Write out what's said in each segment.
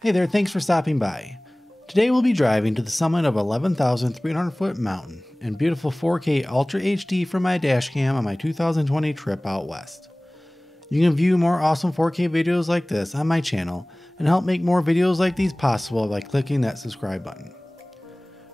Hey there, thanks for stopping by. Today we'll be driving to the summit of 11,300 foot mountain in beautiful 4K Ultra HD from my dashcam on my 2020 trip out west. You can view more awesome 4K videos like this on my channel and help make more videos like these possible by clicking that subscribe button.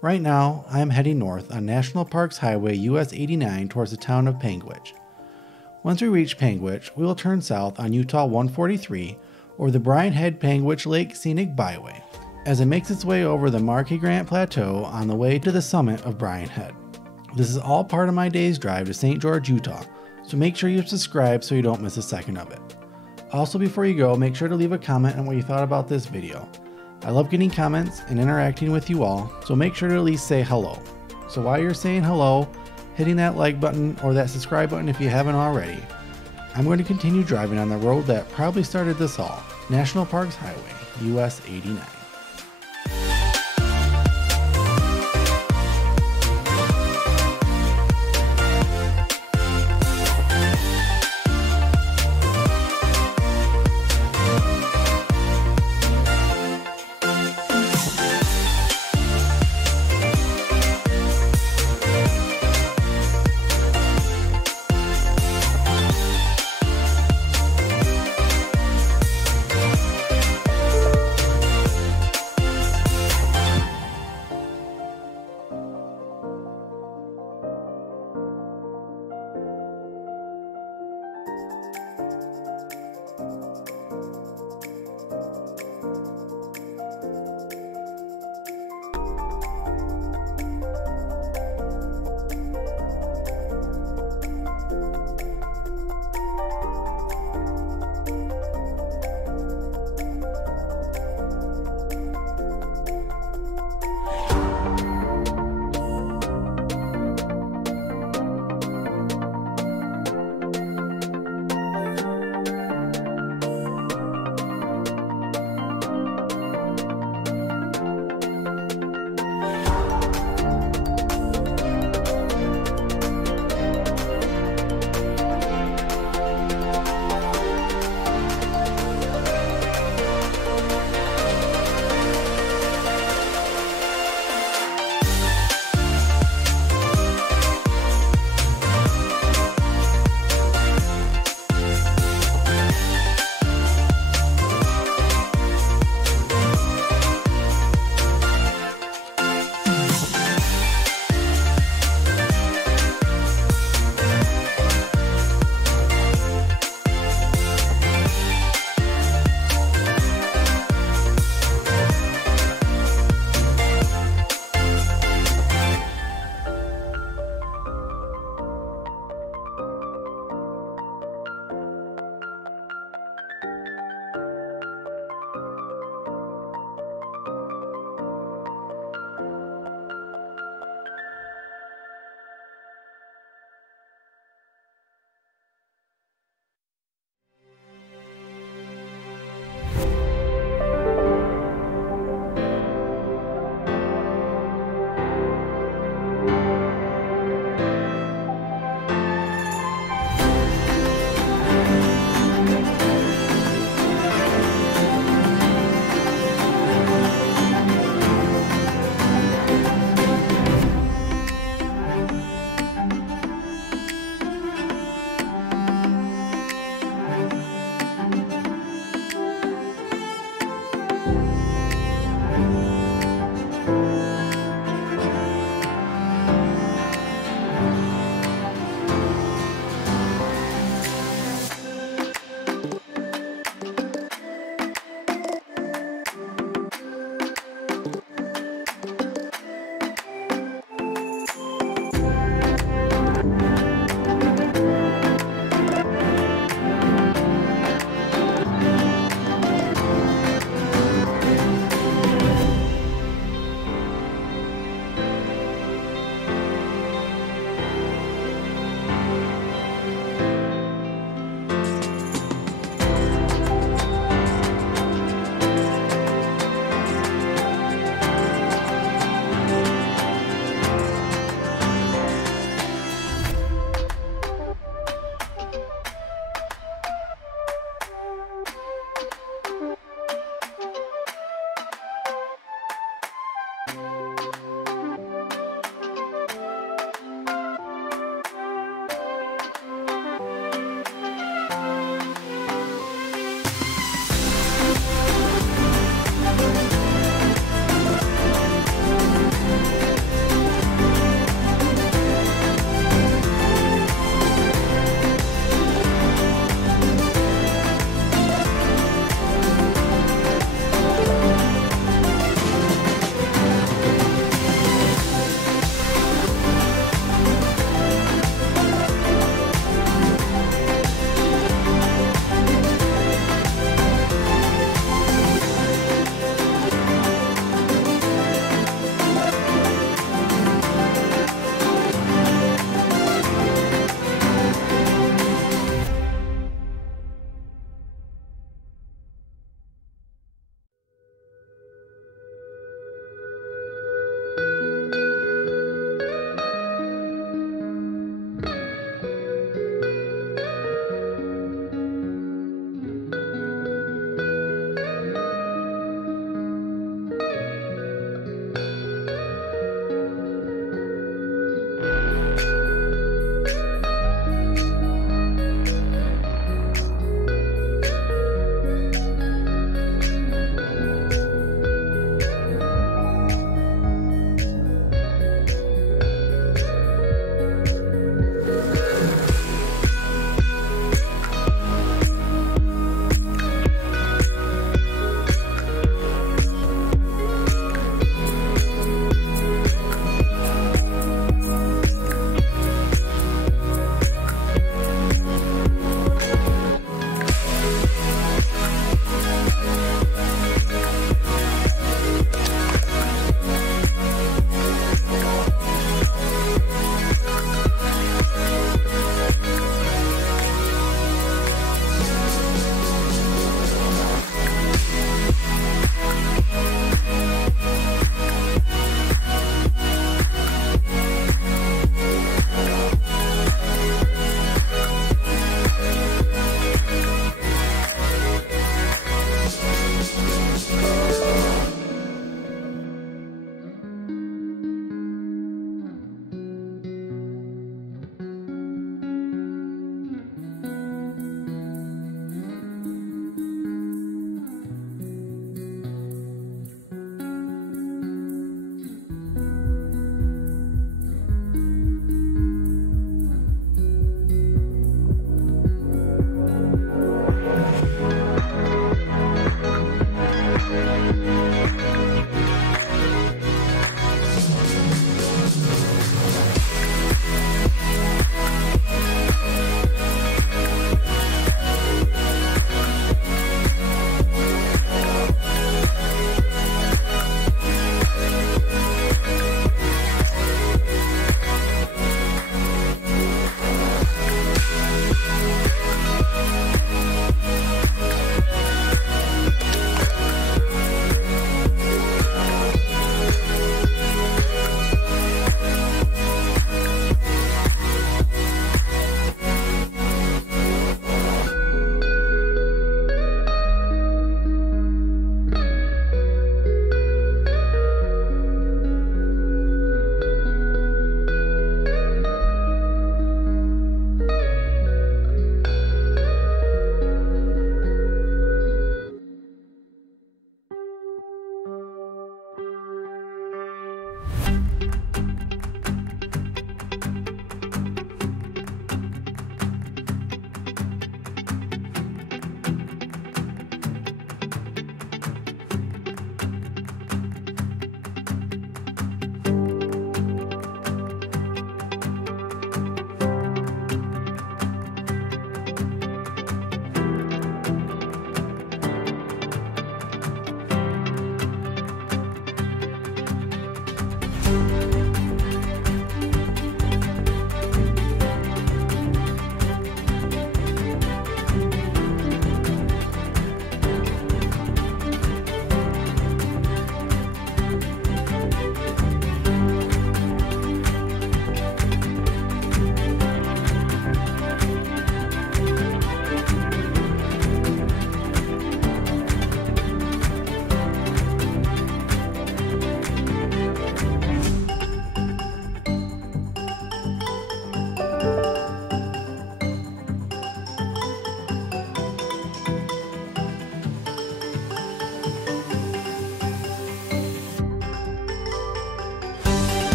Right now, I am heading north on National Parks Highway US 89 towards the town of Panguitch. Once we reach Panguitch, we will turn south on Utah 143 or the Brian Head Panguitch Lake Scenic Byway as it makes its way over the Marquis Grant Plateau on the way to the summit of Brian Head. This is all part of my day's drive to St. George, Utah, so make sure you subscribe so you don't miss a second of it. Also, before you go, make sure to leave a comment on what you thought about this video. I love getting comments and interacting with you all, so make sure to at least say hello. So while you're saying hello, hitting that like button or that subscribe button if you haven't already, I'm going to continue driving on the road that probably started this all, National Parks Highway, US 89.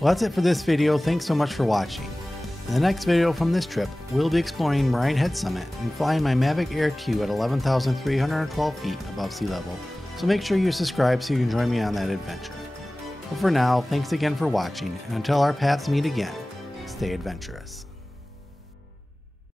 Well, that's it for this video. Thanks so much for watching. In the next video from this trip, we'll be exploring Moraine Head Summit and flying my Mavic Air 2 at 11,312 feet above sea level, so make sure you subscribe so you can join me on that adventure. But for now, thanks again for watching, and until our paths meet again, stay adventurous.